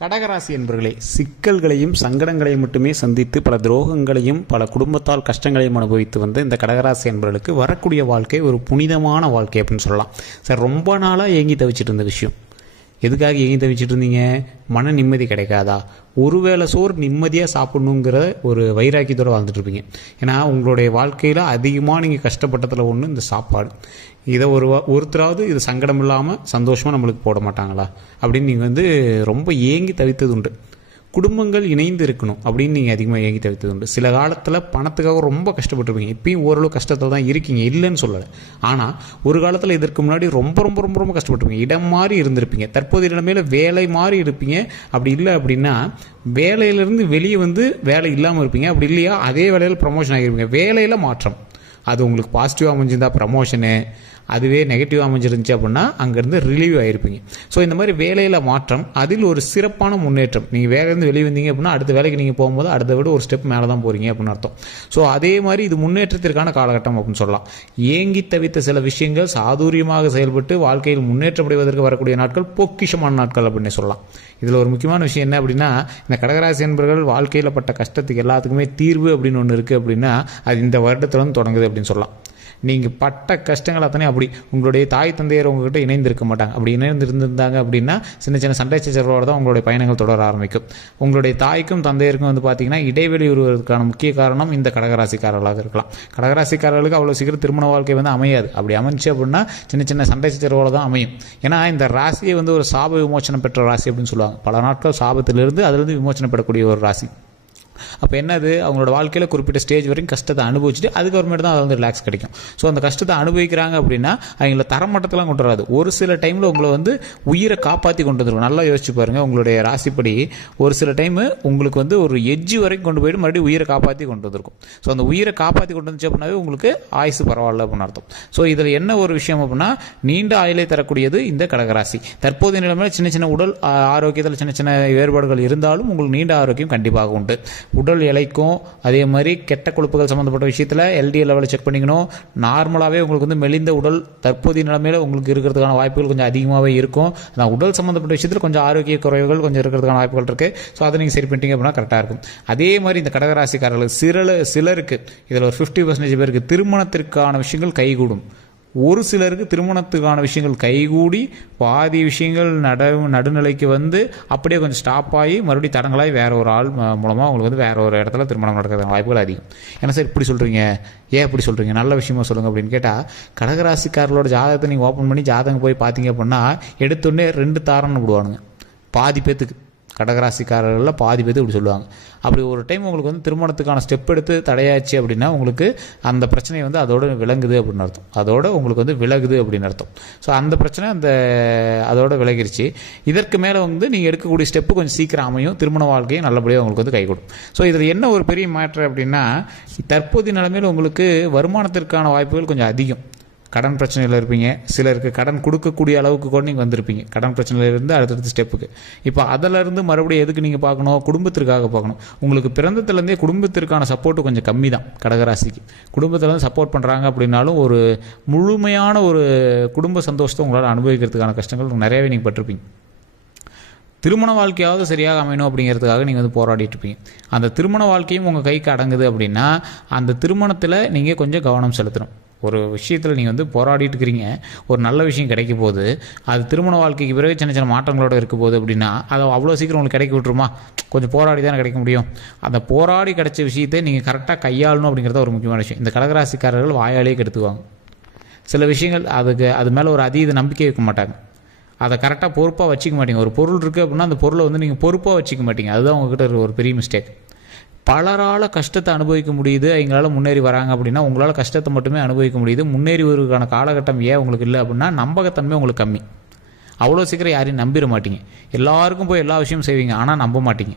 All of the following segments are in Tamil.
கடகராசி என்பர்களே, சிக்கல்களையும் சங்கடங்களையும் மட்டுமே சந்தித்து பல துரோகங்களையும் பல குடும்பத்தால் கஷ்டங்களையும் அனுபவித்து வந்து இந்த கடகராசி என்பர்களுக்கு வரக்கூடிய வாழ்க்கை ஒரு புனிதமான வாழ்க்கை அப்படின்னு சொல்லலாம். சார், ரொம்ப நாளாக ஏங்கி தவிச்சிட்டு இருந்த விஷயம், எதுக்காக ஏங்கி தவிச்சிட்டு இருந்தீங்க? மன நிம்மதி கிடைக்காதா? ஒருவேளை சோறு நிம்மதியாக சாப்பிட்ணுங்கிற ஒரு வைராக்கியத்தோடு வாழ்ந்துட்டு இருப்பீங்க. ஏன்னா உங்களுடைய வாழ்க்கையில் அதிகமாக நீங்கள் கஷ்டப்பட்டதில் ஒன்று இந்த சாப்பாடு. இதை ஒருத்தராவது இது சங்கடம் இல்லாமல் சந்தோஷமாக நம்மளுக்கு போட மாட்டாங்களா அப்படின்னு நீங்கள் வந்து ரொம்ப ஏங்கி தவித்தது உண்டு. குடும்பங்கள் இணைந்து இருக்கணும் அப்படின்னு நீங்கள் அதிகமாக ஏங்கி தவித்தது உண்டு. சில காலத்தில் பணத்துக்காக ரொம்ப கஷ்டப்பட்டுருப்பீங்க. இப்பயும் ஓரளவு கஷ்டத்தில் தான் இருக்கீங்க, இல்லைன்னு சொல்லலை. ஆனால் ஒரு காலத்தில் இதற்கு முன்னாடி ரொம்ப ரொம்ப ரொம்ப ரொம்ப கஷ்டப்பட்டுருப்பீங்க. இடம் மாதிரி இருந்திருப்பீங்க, தற்போதைய நிலைமையில் வேலை மாதிரி இருப்பீங்க. அப்படி இல்லை அப்படின்னா வேலையிலேருந்து வெளியே வந்து வேலை இல்லாமல் இருப்பீங்க. அப்படி இல்லையா அதே வேலையில் ப்ரமோஷன் ஆகிருப்பீங்க. வேலையில் மாற்றம், அது உங்களுக்கு பாசிட்டிவாக அமைஞ்சிருந்தா ப்ரமோஷனு, அதுவே நெகட்டிவாக அமைஞ்சிருந்துச்சு அப்படின்னா அங்கேருந்து ரிலீவ் ஆகிருப்பீங்க. ஸோ இந்த மாதிரி வேலையில் மாற்றம், அதில் ஒரு சிறப்பான முன்னேற்றம். நீங்கள் வேலையிலேருந்து வெளியே வந்தீங்க அப்படின்னா அடுத்த வேலைக்கு நீங்கள் போகும்போது அடுத்த விட ஒரு ஸ்டெப் மேலே தான் போகிறீங்க அப்படின்னு அர்த்தம். ஸோ அதே மாதிரி இது முன்னேற்றத்திற்கான காலகட்டம் அப்படின்னு சொல்லலாம். ஏங்கி தவித்த சில விஷயங்கள் சாதுரியமாக செயல்பட்டு வாழ்க்கையில் முன்னேற்றமடைவதற்கு வரக்கூடிய நாட்கள் பொக்கிஷமான நாட்கள் அப்படின்னு சொல்லலாம். இதில் ஒரு முக்கியமான விஷயம் என்ன அப்படின்னா, இந்த கடகராசி என்பர்கள் வாழ்க்கையில் பட்ட கஷ்டத்துக்கு எல்லாத்துக்குமே தீர்வு அப்படின்னு ஒன்று இருக்குது அப்படின்னா அது இந்த வருடத்துல வந்து தொடங்குது அப்படின்னு சொல்லலாம். நீங்கள் பட்ட கஷ்டங்கள் அத்தனை அப்படி உங்களுடைய தாய் தந்தையர் உங்கள்கிட்ட இணைந்திருக்க மாட்டாங்க. அப்படி இணைந்திருந்தாங்க அப்படின்னா சின்ன சின்ன சண்டை சச்சரவோடு தான் உங்களுடைய பயணங்கள் தொடர ஆரம்பிக்கும். உங்களுடைய தாய்க்கும் தந்தையருக்கும் வந்து பார்த்தீங்கன்னா இடைவெளி வருவதற்கான முக்கிய காரணம் இந்த கடகராசிக்காரர்களாக இருக்கலாம். கடகராசிக்காரர்களுக்கு அவ்வளோ சீக்கிரம் திருமண வாழ்க்கை வந்து அமையாது. அப்படி அமைஞ்சு அப்படின்னா சின்ன சின்ன சண்டை சச்சரவோடு தான் அமையும். ஏன்னா இந்த ராசியை வந்து ஒரு சாப விமோச்சனம் பெற்ற ராசி அப்படின்னு சொல்லுவாங்க. பல நாட்கள் சாபத்திலிருந்து அதிலிருந்து விமோச்சனம் பெறக்கூடிய ஒரு ராசி. அப்போ என்னது, அவங்களோட வாழ்க்கையில் குறிப்பிட்ட ஸ்டேஜ் வரைக்கும் கஷ்டத்தை அனுபவிச்சுட்டு அதுக்கப்புறமேட்டு தான் அது வந்து ரிலாக்ஸ் கிடைக்கும். ஸோ அந்த கஷ்டத்தை அனுபவிக்கிறாங்க அப்படின்னா அவங்கள தரமட்டத்தெல்லாம் கொண்டு வராது. ஒரு சில டைமில் உங்களை வந்து உயிரை காப்பாற்றி கொண்டு வந்துடும். நல்லா யோசிச்சு பாருங்கள், உங்களுடைய ராசிப்படி ஒரு சில டைமு உங்களுக்கு வந்து ஒரு எட்ஜு வரைக்கும் கொண்டு போய்ட்டு மறுபடியும் உயிரை காப்பாற்றி கொண்டு வந்திருக்கும். ஸோ அந்த உயிரை காப்பாற்றி கொண்டு வந்துச்சு அப்படின்னாவே உங்களுக்கு ஆயுசு பரவாயில்ல அப்படின்னு அர்த்தம். ஸோ இதில் என்ன ஒரு விஷயம் அப்படின்னா, நீண்ட ஆயுளை தரக்கூடியது இந்த கடகராசி. தற்போதைய நிலைமையில் சின்ன சின்ன உடல் ஆரோக்கியத்தில் சின்ன சின்ன வேறுபாடுகள் இருந்தாலும் உங்களுக்கு நீண்ட ஆரோக்கியம் கண்டிப்பாக உண்டு. உடல் இலைக்கும் அதே மாதிரி கெட்ட கொழுப்புகள் சம்மந்தப்பட்ட விஷயத்தில் எல்டிஎல் லெவலில் செக் பண்ணிக்கணும். நார்மலாகவே உங்களுக்கு வந்து மெலிந்த உடல் தற்போதைய நிலைமையில் உங்களுக்கு இருக்கிறதுக்கான வாய்ப்புகள் கொஞ்சம் அதிகமாகவே இருக்கும். ஆனால் உடல் சம்மந்தப்பட்ட விஷயத்தில் கொஞ்சம் ஆரோக்கிய குறைவுகள் கொஞ்சம் இருக்கிறதுக்கான வாய்ப்புகள் இருக்குது. ஸோ அதை நீங்கள் சரி பண்ணிட்டீங்க அப்படின்னா கரெக்டாக இருக்கும். அதே மாதிரி இந்த கடகராசிக்காரர்களுக்கு சிலருக்கு இதில் ஒரு 50% பேருக்கு திருமணத்திற்கான விஷயங்கள் கைகூடும். ஒரு சிலருக்கு திருமணத்துக்கான விஷயங்கள் கைகூடி பாதி விஷயங்கள் நடுநிலைக்கு வந்து அப்படியே கொஞ்சம் ஸ்டாப் ஆகி மறுபடியும் தடங்களாகி வேறு ஒரு ஆள் மூலமாக உங்களுக்கு வந்து வேறு ஒரு இடத்துல திருமணம் நடக்கிறதுக்கான வாய்ப்புகள் அதிகம். ஏன்னா சார் இப்படி சொல்கிறீங்க, ஏன் இப்படி சொல்கிறீங்க, நல்ல விஷயமா சொல்லுங்கள் அப்படின்னு கேட்டால், கடகராசிக்காரர்களோட ஜாதகத்தை நீங்கள் ஓப்பன் பண்ணி ஜாதகம் போய் பார்த்தீங்க அப்படின்னா எடுத்தோடனே 2 தாரன்னு விடுவானுங்க. பாதி பேத்துக்கு கடகராசிக்காரர்களில் பாதி பேர் இப்படி சொல்லுவாங்க. அப்படி ஒரு டைம் உங்களுக்கு வந்து திருமணத்துக்கான ஸ்டெப் எடுத்து தடையாச்சு அப்படின்னா உங்களுக்கு அந்த பிரச்சனை வந்து அதோட விளங்குது அப்படின்னு அர்த்தம். அதோட உங்களுக்கு வந்து விலகுது அப்படின்னு அர்த்தம். ஸோ அந்த பிரச்சனை அதோட விலகிருச்சு. இதற்கு மேலே வந்து நீங்கள் எடுக்கக்கூடிய ஸ்டெப்பு கொஞ்சம் சீக்கிரம் அமையும். திருமண வாழ்க்கையும் நல்லபடியாக உங்களுக்கு வந்து கை கொடுக்கும். ஸோ இதில் என்ன ஒரு பெரிய மாற்றம் அப்படின்னா, தற்போதைய நிலைமையில் உங்களுக்கு வருமானத்திற்கான வாய்ப்புகள் கொஞ்சம் அதிகம். கடன் பிரச்சனையில் இருப்பீங்க, சிலருக்கு கடன் கொடுக்கக்கூடிய அளவுக்கு கூட நீங்கள் வந்திருப்பீங்க. கடன் பிரச்சனையிலேருந்து அடுத்தடுத்த ஸ்டெப்புக்கு. இப்போ அதிலேருந்து மறுபடியும் எதுக்கு நீங்கள் பார்க்கணும், குடும்பத்திற்காக பார்க்கணும். உங்களுக்கு பிறந்ததுலேருந்தே குடும்பத்திற்கான சப்போர்ட்டு கொஞ்சம் கம்மி தான் கடகராசிக்கு. குடும்பத்திலேருந்து சப்போர்ட் பண்ணுறாங்க அப்படின்னாலும் ஒரு முழுமையான ஒரு குடும்ப சந்தோஷத்தை உங்களால் அனுபவிக்கிறதுக்கான கஷ்டங்கள் நிறையவே நீங்கள் பட்டிருப்பீங்க. திருமண வாழ்க்கையாவது சரியாக அமையணும் அப்படிங்கிறதுக்காக நீங்கள் வந்து போராடிட்டு இருப்பீங்க. அந்த திருமண வாழ்க்கையும் உங்கள் கைக்கு அடங்குது அப்படின்னா அந்த திருமணத்தில் நீங்கள் கொஞ்சம் கவனம் செலுத்தணும். ஒரு விஷயத்தில் நீங்கள் வந்து போராடிட்டு இருக்கிறீங்க, ஒரு நல்ல விஷயம் கிடைக்க போது அது திருமண வாழ்க்கைக்கு பிறகு சின்ன சின்ன மாற்றங்களோடு இருக்க போகுது அப்படின்னா அதை அவ்வளோ சீக்கிரம் உங்களுக்கு கிடைக்க விட்டுருமா? கொஞ்சம் போராடி தானே கிடைக்க முடியும். அந்த போராடி கிடைச்ச விஷயத்தை நீங்கள் கரெக்டாக கையாளணும் அப்படிங்கிறத ஒரு முக்கியமான விஷயம். இந்த கடகராசிக்காரர்கள் வாயாலேயே கெடுத்துவாங்க. சில விஷயங்கள் அது மேலே ஒரு அதீத நம்பிக்கை வைக்க மாட்டாங்க. அதை கரெக்டாக பொறுப்பாக வச்சிக்க மாட்டீங்க. ஒரு பொருள் இருக்குது அப்படின்னா அந்த பொருளை வந்து நீங்கள் பொறுப்பாக வச்சிக்க மாட்டீங்க. அதுதான் உங்ககிட்ட ஒரு பெரிய மிஸ்டேக். பலரால் கஷ்டத்தை அனுபவிக்க முடியுது, அவங்களால முன்னேறி வராங்க அப்படின்னா உங்களால் கஷ்டத்தை மட்டுமே அனுபவிக்க முடியுது. முன்னேறி வருவதற்கான காலகட்டம் ஏன் உங்களுக்கு இல்லை அப்படின்னா நம்பகத்தன்மை உங்களுக்கு கம்மி. அவ்வளோ சீக்கிரம் யாரையும் நம்பிட மாட்டீங்க. எல்லாருக்கும் போய் எல்லா விஷயமும் செய்வீங்க, ஆனால் நம்ப மாட்டீங்க.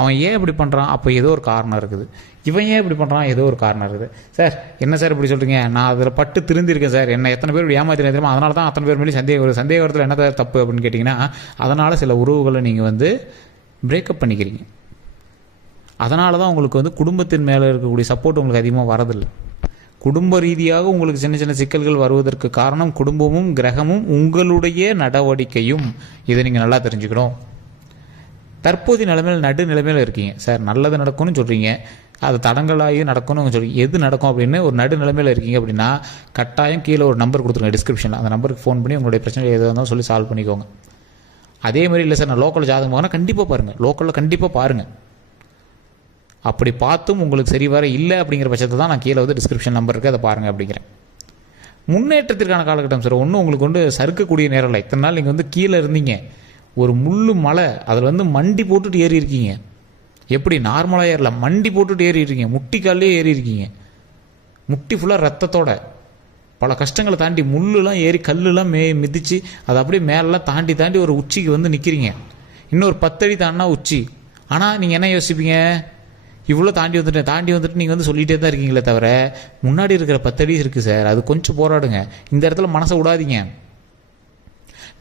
அவன் ஏன் இப்படி பண்ணுறான், அப்போ ஏதோ ஒரு காரணம் இருக்குது. இவன் ஏன் இப்படி பண்ணுறான், ஏதோ ஒரு காரணம் இருக்குது. சார் என்ன சார் இப்படி சொல்கிறீங்க, நான் அதில் பட்டு திருந்திருக்கேன் சார், என்ன எத்தனை பேர் ஏமாத்தினேன் தெரியுமா, அதனால தான் அத்தனை பேர் மேலே சந்தேகத்தில் என்ன தப்பு அப்படின்னு கேட்டிங்கன்னா அதனால் சில உறவுகளை நீங்கள் வந்து பிரேக்கப் பண்ணிக்கிறீங்க. அதனால தான் உங்களுக்கு வந்து குடும்பத்தின் மேலே இருக்கக்கூடிய சப்போர்ட் உங்களுக்கு அதிகமாக வரதில்லை. குடும்ப ரீதியாக உங்களுக்கு சின்ன சின்ன சிக்கல்கள் வருவதற்கு காரணம் குடும்பமும் கிரகமும் உங்களுடைய நடவடிக்கையும். இதை நீங்கள் நல்லா தெரிஞ்சுக்கணும். தற்போதைய நிலைமையில் நடு நிலைமையில் இருக்கீங்க. சார் நல்லது நடக்கும்னு சொல்கிறீங்க, அது தடங்களாகி நடக்கணும்னு சொல்லி எது நடக்கும் அப்படின்னு ஒரு நடு நிலைமையில் இருக்கீங்க அப்படின்னா கட்டாயம் கீழே ஒரு நம்பர் கொடுத்துருங்க டிஸ்கிரிப்ஷனில். அந்த நம்பருக்கு ஃபோன் பண்ணி உங்களுடைய பிரச்சனை எதாக இருந்தாலும் சொல்லி சால்வ் பண்ணிக்கோங்க. அதே மாதிரி இல்லை சார் நான் லோக்கல் ஜாதகம் பார்க்கணும், கண்டிப்பாக பாருங்கள், லோக்கலில் கண்டிப்பாக பாருங்கள். அப்படி பார்த்தும் உங்களுக்கு சரி வர இல்லை அப்படிங்கிற பட்சத்தை தான் நான் கீழே வந்து டிஸ்கிரிப்ஷன் நம்பர் இருக்குது, அதை பாருங்கள் அப்படிங்கிறேன். முன்னேற்றத்திற்கான காலகட்டம் சார். ஒன்றும் உங்களுக்கு வந்து சறுக்கக்கூடிய நேரம் இல்லை. இத்தனை நாள் நீங்கள் வந்து கீழே இருந்தீங்க, ஒரு முள்ளு மலை, அதில் வந்து மண்டி போட்டுட்டு ஏறி இருக்கீங்க. எப்படி நார்மலாக ஏறல, மண்டி போட்டுட்டு ஏறி இருக்கீங்க, முட்டி காலே ஏறி இருக்கீங்க, முட்டி ஃபுல்லாக ரத்தத்தோட பல கஷ்டங்களை தாண்டி முள்ளுலாம் ஏறி கல்லுலாம் மிதித்து அதை அப்படியே மேலெலாம் தாண்டி தாண்டி ஒரு உச்சிக்கு வந்து நிற்கிறீங்க. இன்னொரு 10 அடி தாண்டினா உச்சி. ஆனால் நீங்கள் என்ன யோசிப்பீங்க, இவ்வளோ தாண்டி வந்துட்டு நீங்கள் வந்து சொல்லிகிட்டே தான் இருக்கீங்களே தவிர முன்னாடி இருக்கிற 10 அடி இருக்குது சார், அது கொஞ்சம் போராடுங்க. இந்த இடத்துல மனசை விடாதீங்க.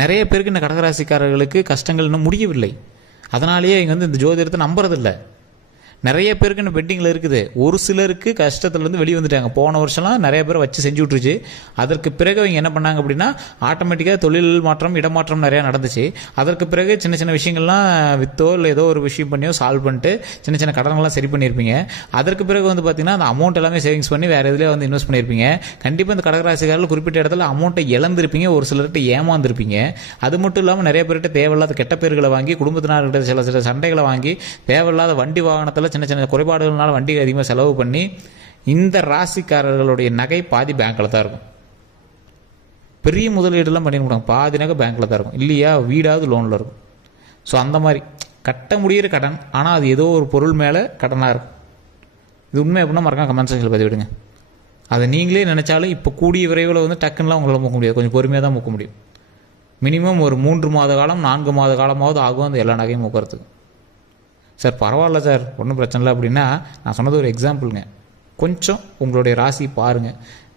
நிறைய பேருக்கு இந்த கடகராசிக்காரர்களுக்கு கஷ்டங்கள் இன்னும் முடியவில்லை. அதனாலேயே இங்கே வந்து இந்த ஜோதிடத்தை நம்புறதில்லை. நிறைய பேருக்கு இன்னும் பெண்டிங்கில் இருக்குது. ஒரு சிலருக்கு கஷ்டத்துலேருந்து வெளியே வந்துட்டாங்க. போன வருஷம்லாம் நிறைய பேர் வச்சு செஞ்சு விட்டுருச்சு. அதற்கு பிறகு அவங்க என்ன பண்ணாங்க அப்படின்னா ஆட்டோமேட்டிக்காக தொழில் மாற்றம், இடமாற்றம் நிறையா நடந்துச்சு. அதற்கு பிறகு சின்ன சின்ன விஷயங்கள்லாம் விற்றோ இல்லை ஏதோ ஒரு விஷயம் பண்ணியோ சால்வ் பண்ணிட்டு சின்ன சின்ன கடன்கள்லாம் சரி பண்ணியிருப்பீங்க. அதற்கு பிறகு வந்து பார்த்திங்கன்னா அந்த அமௌண்ட் எல்லாமே சேவிங்ஸ் பண்ணி வேறு எதுலேயே வந்து இன்வெஸ்ட் பண்ணியிருப்பீங்க. கண்டிப்பாக இந்த கடகராசிக்காரர்கள் குறிப்பிட்ட இடத்துல அமௌண்ட்டை இழந்திருப்பீங்க, ஒரு சிலர்கிட்ட ஏமாந்துருப்பீங்க. அது மட்டும் இல்லாமல் நிறைய பேர்கிட்ட தேவையில்லாத கெட்ட பேர்களை வாங்கி, குடும்பத்தினர்கிட்ட சில சில சண்டைகளை வாங்கி, தேவையில்லாத வண்டி வாகனத்தில் சின்ன சின்ன குறைபாடுகள்னால வண்டி அதிகமாக செலவு பண்ணி இந்த ராசிக்காரர்களுடைய நகை பாதி பேங்க்கில் தான் இருக்கும். பெரிய முதலீடுலாம் பண்ணிருக்காங்க, பாதி நகை பேங்க்கில் தான் இருக்கும். இல்லையா வீடாவது லோனில் இருக்கும். ஸோ அந்த மாதிரி கட்ட முடியிற கடன், ஆனால் அது ஏதோ ஒரு பொருள் மேலே கடனாக இருக்கும். இது உண்மை அப்படின்னா மறக்காம கமெண்ட் செக்ஷனில் பதிவிடுங்க. அதை நீங்களே நினச்சாலும் இப்போ கூடிய விரைவில் வந்து டக்குன்னெலாம் உங்களால் முக்க முடியாது, கொஞ்சம் பொறுமையாக தான் முக்க முடியும். மினிமம் ஒரு 3 மாத காலம் 4 மாத காலமாவது ஆகும் அந்த எல்லா நகையும் முக்கிறதுக்கு. சார் பரவாயில்ல சார், ஒன்றும் பிரச்சனை இல்லை அப்படின்னா நான் சொன்னது ஒரு எக்ஸாம்பிளுங்க. கொஞ்சம் உங்களுடைய ராசி பாருங்கள்.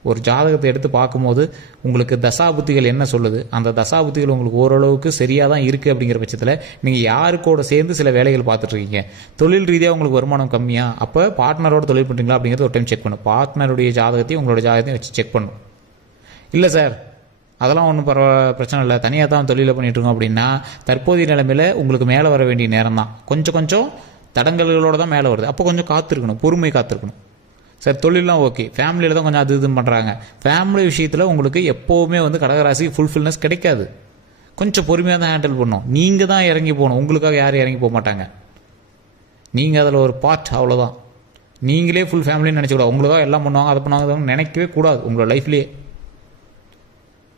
ஒரு ஜாதகத்தை எடுத்து பார்க்கும்போது உங்களுக்கு தசாபுத்திகள் என்ன சொல்லுது, அந்த தசாபுத்திகள் உங்களுக்கு ஓரளவுக்கு சரியாக தான் இருக்குது அப்படிங்கிற பட்சத்தில் நீங்கள் யாருக்கூட சேர்ந்து சில வேலைகள் பார்த்துட்ருக்கீங்க. தொழில் ரீதியாக உங்களுக்கு வருமானம் கம்மியாக, அப்போ பார்ட்னரோட தொழில் பண்ணுறீங்களா அப்படிங்கிறது ஒரு டைம் செக் பண்ணும். பார்ட்னருடைய ஜாதகத்தையும் உங்களோட ஜாதகத்தையும் வச்சு செக் பண்ணும். இல்லை சார் அதெல்லாம் ஒன்றும் பிரச்சனை இல்லை, தனியாக தான் தொழிலை பண்ணிகிட்ருக்கோம் அப்படின்னா தற்போதைய நிலைமையில் உங்களுக்கு மேலே வர வேண்டிய நேரம் தான். கொஞ்சம் கொஞ்சம் தடங்கல்களோடு தான் மேலே வருது. அப்போ கொஞ்சம் காத்திருக்கணும், பொறுமை காத்திருக்கணும். சார் தொழிலாம் ஓகே, ஃபேமிலியில் தான் கொஞ்சம் அது இதுன்னு பண்ணுறாங்க. ஃபேமிலி விஷயத்தில் உங்களுக்கு எப்போவுமே வந்து கடகராசி ஃபுல்ஃபில்னஸ் கிடைக்காது. கொஞ்சம் பொறுமையாக தான் ஹேண்டில் பண்ணணும். நீங்கள் தான் இறங்கி போகணும், உங்களுக்காக யாரும் இறங்கி போக மாட்டாங்க. நீங்கள் அதில் ஒரு பார்ட், அவ்வளோதான். நீங்களே ஃபுல் ஃபேமிலின்னு நினச்சிக்கூடாது. உங்களுக்காக எல்லாம் பண்ணுவாங்க, அதை பண்ணுவாங்க நினைக்கவே கூடாது உங்களோட லைஃப்லேயே.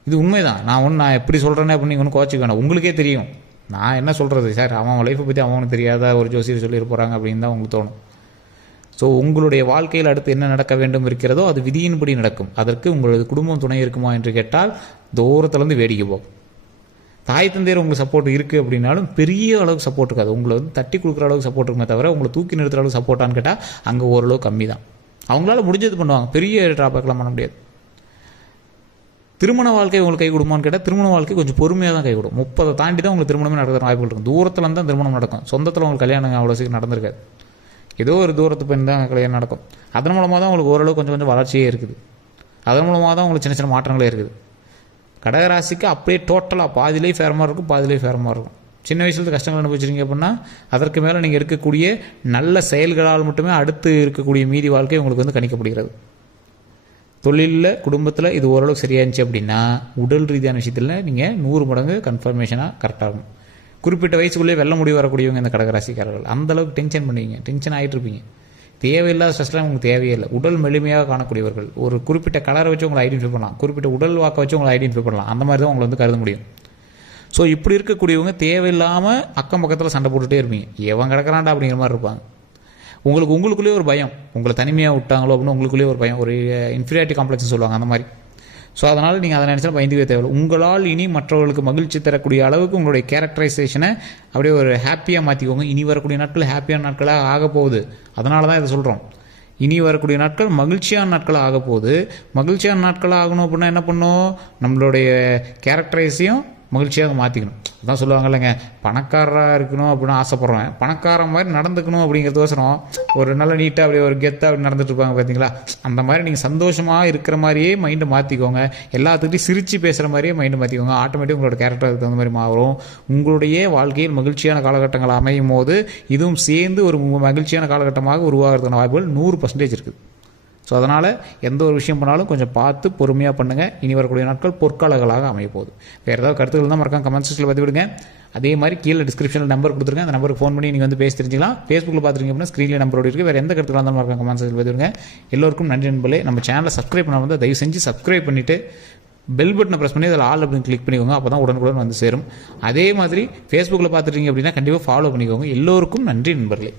இது உண்மைதான். நான் எப்படி சொல்கிறேன்னு அப்படின்னு நீங்கள் ஒன்றும் கோச்சிக்க வேணாம். உங்களுக்கே தெரியும் நான் என்ன சொல்கிறது. சார் அவன் லைஃப்பை பற்றி அவனுக்கு தெரியாத ஒரு ஜோசியர் சொல்லிட்டு போகிறாங்க அப்படின்னு தான் உங்களுக்கு தோணும். ஸோ உங்களுடைய வாழ்க்கையில் அடுத்து என்ன நடக்க வேண்டும் இருக்கிறதோ அது விதியின்படி நடக்கும். அதற்கு உங்களது குடும்பம் துணை இருக்குமா என்று கேட்டால் தூரத்துலேருந்து வேடிக்கை போகும். தாய் தந்தையர் உங்களுக்கு சப்போர்ட் இருக்குது அப்படின்னாலும் பெரிய அளவுக்கு சப்போர்ட் இருக்காது. உங்களை வந்து தட்டி கொடுக்குற அளவுக்கு சப்போர்ட் இருக்குமே தவிர உங்களை தூக்கி நிறுத்துற அளவுக்கு சப்போர்ட்டான்னு கேட்டால் அங்கே ஓரளவு கம்மி தான். அவங்களால முடிஞ்சது பண்ணுவாங்க, பெரிய ட்ராபேக்லாம் பண்ண முடியாது. திருமண வாழ்க்கை உங்களுக்கு கை கொடுமான்னு கேட்டால் திருமண வாழ்க்கை கொஞ்சம் பொறுமையாக தான் கை கொடுக்கும். 30 தாண்டி தான் உங்களுக்கு திருமணமே நடக்கிற வாய்ப்புகள் இருக்கும். தூரத்தில் தான் திருமணம் நடக்கும். சொந்தத்தில் உங்களுக்கு கல்யாணம் அவ்வளோ சீக்கிரம் நடந்திருக்காது. ஏதோ ஒரு தூரத்து பெண் தான் கல்யாணம் நடக்கும். அதன் மூலமாக தான் உங்களுக்கு ஓரளவு கொஞ்சம் கொஞ்சம் வளர்ச்சியே இருக்குது. அதன் மூலமாக தான் உங்களுக்கு சின்ன சின்ன மாற்றங்களே இருக்குது. கடகராசிக்கு அப்படியே டோட்டலாக பாதி லைஃப் வேறு மாதிரி இருக்கும், பாதி லைஃப் வேறு மாதிரி இருக்கும். சின்ன வயசுலேருந்து கஷ்டங்கள் அனுபவிச்சிருங்க அப்படின்னா அதற்கு மேலே நீங்கள் இருக்கக்கூடிய நல்ல செயல்களால் மட்டுமே அடுத்து இருக்கக்கூடிய மீதி வாழ்க்கை உங்களுக்கு வந்து கணிக்கப்படுகிறது. தொழிலில் குடும்பத்தில் இது ஓரளவுக்கு சரியாயிருந்துச்சு அப்படின்னா உடல் ரீதியான விஷயத்தில் நீங்கள் 100 மடங்கு கன்ஃபர்மேஷனாக கரெக்டாக இருக்கும். குறிப்பிட்ட வயசுக்குள்ளே வெள்ள முடிவு வரக்கூடியவங்க இந்த கடகராசிக்காரர்கள். அந்தளவுக்கு டென்ஷன் பண்ணுவீங்க, டென்ஷன் ஆகிட்டு இருப்பீங்க. தேவையில்லாத ஸ்ட்ரெஸ்லாம் உங்களுக்கு தேவையே இல்லை. உடல் மெளிமையாக காணக்கூடியவர்கள். ஒரு குறிப்பிட்ட கலரை வச்சு உங்களை ஐடென்டிஃபை பண்ணலாம், குறிப்பிட்ட உடல் வாக்கை வச்சு உங்களை ஐடென்டிஃபை பண்ணலாம். அந்த மாதிரி தான் உங்களை வந்து கருத முடியும். ஸோ இப்படி இருக்கக்கூடியவங்க தேவையில்லாமல் அக்கம் பக்கத்தில் சண்டை போட்டுகிட்டே இருப்பீங்க. எவன் கிடக்கிறான்டா அப்படிங்கிற மாதிரி இருப்பாங்க. உங்களுக்குள்ளேயே ஒரு பயம், உங்களை தனிமையாக விட்டாங்களோ அப்படின்னு உங்களுக்குள்ளேயே ஒரு பயம், ஒரு இன்ஃபீரியாரிட்டி காம்ப்ளெக்ஸ்னு சொல்லுவாங்க, அந்த மாதிரி. ஸோ அதனால் நீங்கள் அதை நினச்சா பயந்துக்கவே தேவையில்லை. உங்களால் இனி மற்றவர்களுக்கு மகிழ்ச்சி தரக்கூடிய அளவுக்கு உங்களுடைய கேரக்டரைசேஷனை அப்படியே ஒரு ஹாப்பியாக மாற்றிக்கோங்க. இனி வரக்கூடிய நாட்கள் ஹாப்பியான நாட்களாக ஆக போகுது. அதனால தான் இதை சொல்கிறோம். இனி வரக்கூடிய நாட்கள் மகிழ்ச்சியான நாட்களாக ஆக போகுது. மகிழ்ச்சியான நாட்களாக ஆகணும் அப்படின்னா என்ன பண்ணும், நம்மளுடைய கேரக்டரைஸையும் மகிழ்ச்சியாக மாற்றிக்கணும். அதான் சொல்லுவாங்க இல்லைங்க, பணக்காரராக இருக்கணும் அப்படின்னு ஆசைப்பட்றேன், பணக்கார மாதிரி நடந்துக்கணும் அப்படிங்கிறதுக்கோசரம் ஒரு நல்ல நீட்டாக அப்படி ஒரு கெத்தாக அப்படி நடந்துட்டு இருப்பாங்க பார்த்தீங்களா. அந்த மாதிரி நீங்கள் சந்தோஷமாக இருக்கிற மாதிரியே மைண்டை மாற்றிக்கோங்க. எல்லாத்துக்கிட்டையும் சிரித்து பேசுகிற மாதிரியே மைண்டை மாற்றிக்கோங்க. ஆட்டோமேட்டிக் உங்களோட கேரக்டருக்கு தகுந்த மாதிரி மாறும். உங்களுடைய வாழ்க்கையில் மகிழ்ச்சியான காலகட்டங்கள் அமையும் போது இதுவும் சேர்ந்து ஒரு மகிழ்ச்சியான காலகட்டமாக உருவாகிறதுக்கான வாய்ப்புகள் 100% இருக்குது. ஸோ அதனால் எந்த ஒரு விஷயம் பண்ணாலும் கொஞ்சம் பார்த்து பொறுமையாக பண்ணுங்கள். இனி வரக்கூடிய நாட்கள் பொற்காலங்களாக அமைய போகுது. வேறு ஏதாவது கருத்துக்கள் தான் மறக்காம கமெண்ட் செக்ஷனில் பதிவு விடுங்க. அதே மாதிரி கீழே டிஸ்கிரிப்ஷனில் நம்பர் கொடுத்துருங்க. அந்த நம்பருக்கு ஃபோன் பண்ணி நீங்கள் வந்து பேசி தெரிஞ்சிக்கலாம். ஃபேஸ்புக்கில் பார்த்துருங்க அப்படின்னா ஸ்க்ரீனில் நம்பரோடு இருக்குது. வேறு எந்த கருத்துக்களாக இருந்தாலும் மறக்காம கமெண்ட் செக்ஷனில் பதிவு விடுங்க. எல்லோருக்கும் நன்றி நண்பர்களே. நம்ம சேனலை சப்ஸ்கிரைப் பண்ண வந்து தயவு செஞ்சு சப்ஸ்கிரைப் பண்ணிவிட்டு பெல் பட்டனை ப்ரெஸ் பண்ணி அதில் ஆல் அப்படின்னு கிளிக் பண்ணிக்கோங்க. அப்போ தான் உடனுக்குடன் வந்து சேரும். அதே மாதிரி ஃபேஸ்புக்கில் பார்த்துட்டீங்க அப்படின்னா கண்டிப்பாக ஃபாலோ பண்ணிக்கோங்க. எல்லோருக்கும் நன்றி நண்பர்களே.